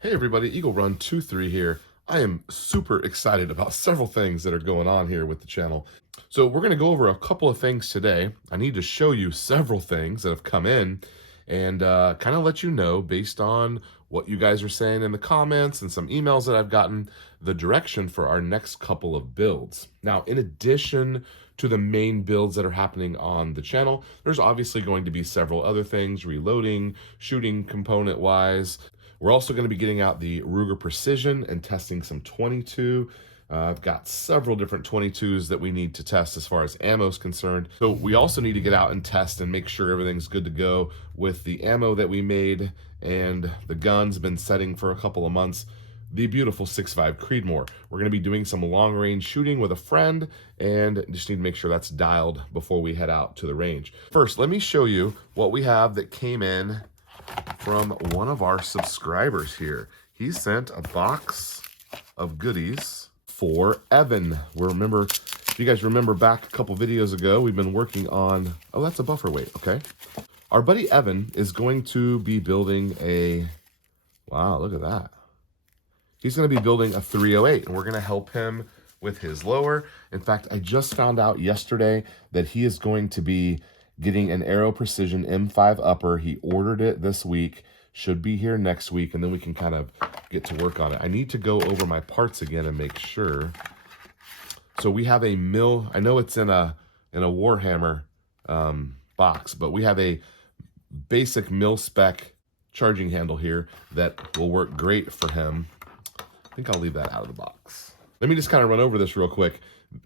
Hey everybody, Eagle Run 23 here. I am super excited about several things that are going on here with the channel. So we're going to go over a couple of things today. I need to show you several things that have come in and kind of let you know, based on what you guys are saying in the comments and some emails that I've gotten, the direction for our next couple of builds. Now, in addition to the main builds that are happening on the channel, there's obviously going to be several other things, reloading, shooting component wise. We're also going to be getting out the Ruger Precision and testing some 22. I've got several different 22s that we need to test as far as ammo is concerned. So we also need to get out and test and make sure everything's good to go with the ammo that we made, and the gun's been setting for a couple of months. The beautiful 6.5 Creedmoor. We're going to be doing some long range shooting with a friend and just need to make sure that's dialed before we head out to the range. First, let me show you what we have that came in from one of our subscribers here. He sent a box of goodies for Evan. Remember, if you guys remember back a couple videos ago, we've been working on, oh, that's a buffer weight, okay. Our buddy Evan is going to be building a, wow, look at that. He's going to be building a 308, and we're going to help him with his lower. In fact, I just found out yesterday that he is going to be getting an Aero Precision M5 upper. He ordered it this week, should be here next week, and then we can kind of get to work on it. I need to go over my parts again and make sure. So we have a mill, I know it's in a Warhammer box, but we have a basic mill spec charging handle here that will work great for him. I think I'll leave that out of the box. Let me just kind of run over this real quick.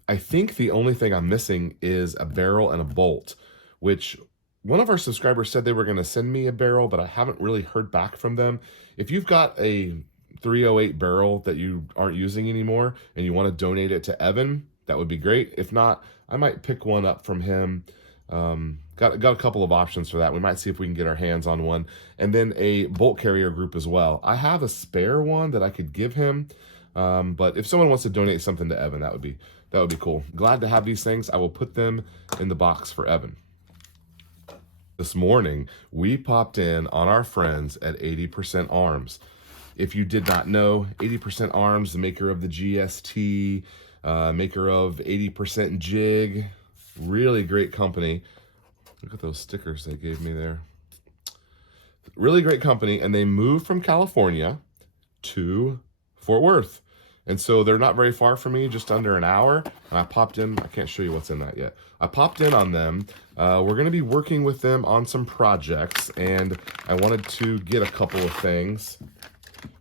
I think the only thing I'm missing is a barrel and a bolt, which one of our subscribers said they were going to send me a barrel, but I haven't really heard back from them. If you've got a 308 barrel that you aren't using anymore and you want to donate it to Evan, that would be great. If not, I might pick one up from him. Got a couple of options for that. We might see if we can get our hands on one. And then a bolt carrier group as well. I have a spare one that I could give him, but if someone wants to donate something to Evan, that would be cool. Glad to have these things. I will put them in the box for Evan. This morning, we popped in on our friends at 80% Arms. If you did not know, 80% Arms, the maker of the GST, maker of 80% Jig, really great company. Look at those stickers they gave me there. Really great company, and they moved from California to Fort Worth. And so they're not very far from me, just under an hour. And I popped in, I can't show you what's in that yet. I popped in on them. We're gonna be working with them on some projects, and I wanted to get a couple of things.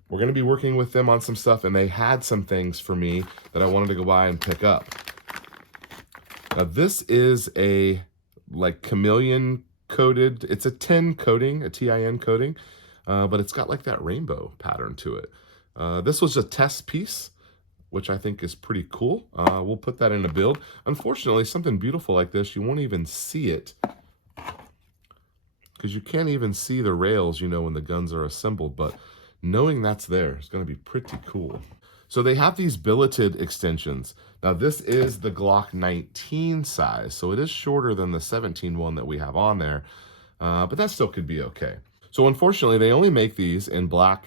We're gonna be working with them on some stuff, and they had some things for me that I wanted to go by and pick up. Now this is a like chameleon coated, it's a tin coating, a TIN coating, but it's got like that rainbow pattern to it. This was a test piece, which I think is pretty cool. We'll put that in a build. Unfortunately, something beautiful like this, you won't even see it because you can't even see the rails, you know, when the guns are assembled, but knowing that's there is going to be pretty cool. So they have these billeted extensions. Now this is the Glock 19 size, so it is shorter than the 17 one that we have on there, but that still could be okay. So unfortunately, they only make these in black,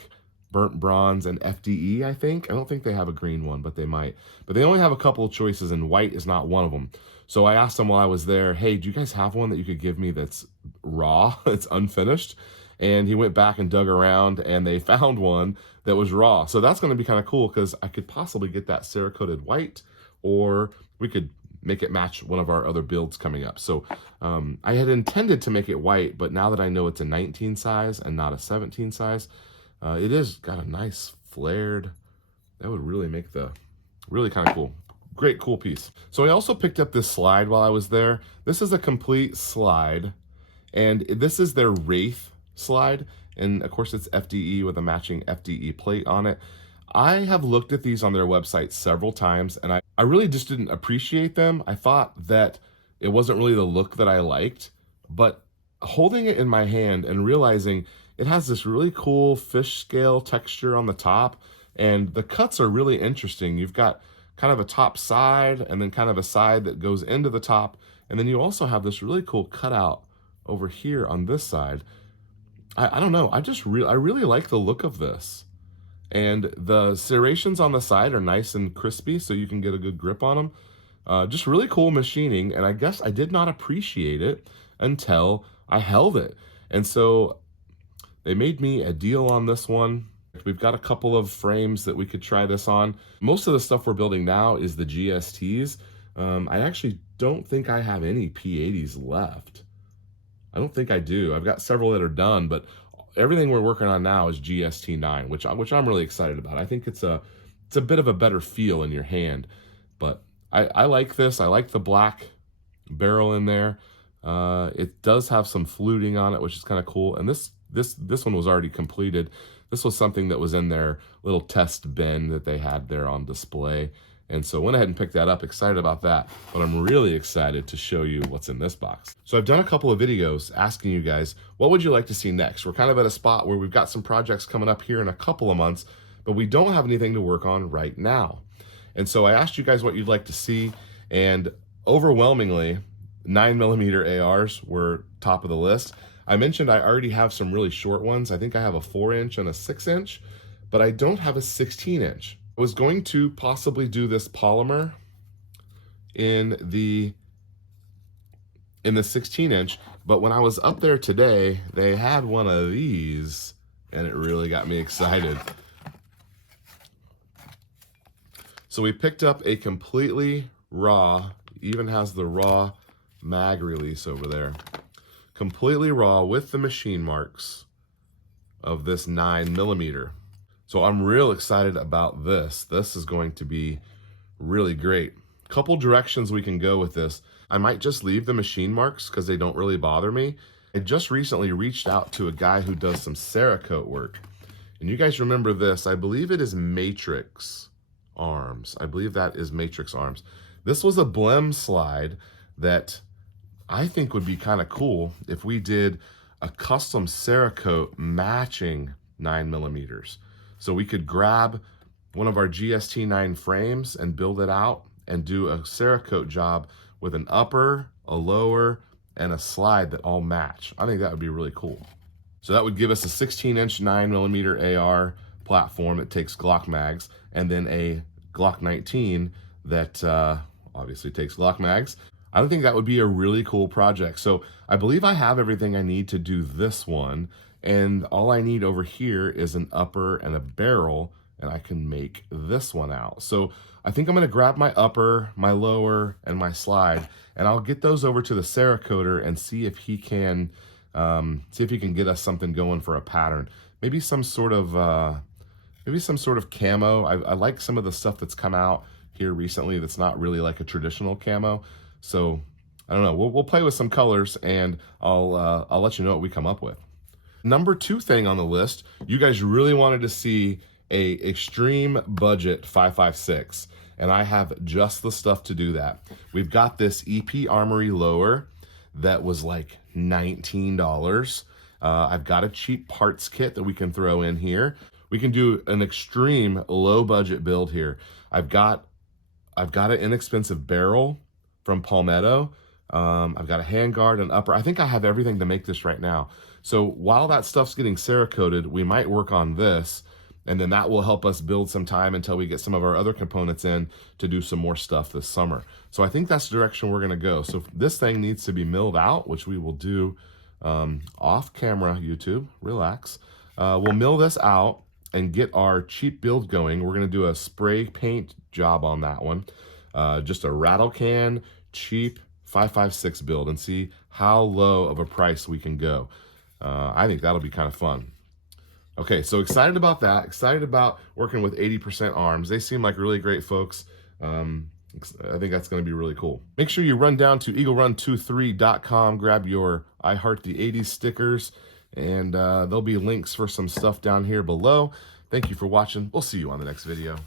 burnt bronze, and FDE, I think. I don't think they have a green one, but they might. But they only have a couple of choices, and white is not one of them. So I asked them while I was there, hey, do you guys have one that you could give me that's raw, it's unfinished? And he went back and dug around, and they found one that was raw. So that's going to be kind of cool because I could possibly get that Cerakoted white, or we could make it match one of our other builds coming up. So I had intended to make it white, but now that I know it's a 19 size and not a 17 size, it is got a nice flared, that would really make the, really kind of cool. Great, cool piece. So I also picked up this slide while I was there. This is a complete slide, and this is their Wraith slide, and of course it's FDE with a matching FDE plate on it. I have looked at these on their website several times, and I really just didn't appreciate them. I thought that it wasn't really the look that I liked, but holding it in my hand and realizing it has this really cool fish scale texture on the top, and the cuts are really interesting. You've got kind of a top side, and then kind of a side that goes into the top, and then you also have this really cool cutout over here on this side. I don't know, I really like the look of this. And the serrations on the side are nice and crispy, so you can get a good grip on them. Just really cool machining, and I guess I did not appreciate it until I held it. And so they made me a deal on this one. We've got a couple of frames that we could try this on. Most of the stuff we're building now is the GSTs. I actually don't think I have any P80s left. I don't think I do. I've got several that are done, but everything we're working on now is GST9, which I'm really excited about. I think it's a bit of a better feel in your hand, but I like this. I like the black barrel in there. It does have some fluting on it, which is kind of cool. And this one was already completed. This was something that was in their little test bin that they had there on display. And so went ahead and picked that up, excited about that. But I'm really excited to show you what's in this box. So I've done a couple of videos asking you guys, what would you like to see next? We're kind of at a spot where we've got some projects coming up here in a couple of months, but we don't have anything to work on right now. And so I asked you guys what you'd like to see, and overwhelmingly, 9mm ARs were top of the list. I mentioned I already have some really short ones. I think I have a 4-inch and a 6-inch, but I don't have a 16-inch. I was going to possibly do this polymer in the 16-inch, but when I was up there today, they had one of these, and it really got me excited. So we picked up a completely raw, even has the raw mag release over there, completely raw with the machine marks of this 9mm. So I'm real excited about this. This is going to be really great. Couple directions we can go with this. I might just leave the machine marks because they don't really bother me. I just recently reached out to a guy who does some Cerakote work. And you guys remember this, I believe it is Matrix Arms. I believe that is Matrix Arms. This was a Blem slide that I think would be kind of cool if we did a custom Cerakote matching 9mm. So we could grab one of our GST9 frames and build it out and do a Cerakote job with an upper, a lower, and a slide that all match. I think that would be really cool. So that would give us a 16-inch 9mm AR platform that takes Glock mags, and then a Glock 19 that obviously takes Glock mags. I don't think that would be a really cool project. So I believe I have everything I need to do this one, and all I need over here is an upper and a barrel, and I can make this one out. So I think I'm gonna grab my upper, my lower, and my slide, and I'll get those over to the Cerakoter and see if he can get us something going for a pattern. Maybe some sort of camo. I like some of the stuff that's come out here recently that's not really like a traditional camo. So I don't know. We'll play with some colors, and I'll let you know what we come up with. Number 2 thing on the list, you guys really wanted to see a extreme budget 5.56, and I have just the stuff to do that. We've got this EP Armory lower that was like $19. I've got a cheap parts kit that we can throw in here. We can do an extreme low budget build here. I've got an inexpensive barrel from Palmetto. I've got a handguard, an upper. I think I have everything to make this right now. So while that stuff's getting Cerakoted, we might work on this, and then that will help us build some time until we get some of our other components in to do some more stuff this summer. So I think that's the direction we're gonna go. So this thing needs to be milled out, which we will do off camera, YouTube, relax. We'll mill this out and get our cheap build going. We're gonna do a spray paint job on that one. Just a rattle can, cheap 5.56 build, and see how low of a price we can go. I think that'll be kind of fun. Okay, so excited about that. Excited about working with 80% Arms. They seem like really great folks. I think that's going to be really cool. Make sure you run down to EagleRun23.com, grab your I Heart the 80s stickers, and there'll be links for some stuff down here below. Thank you for watching. We'll see you on the next video.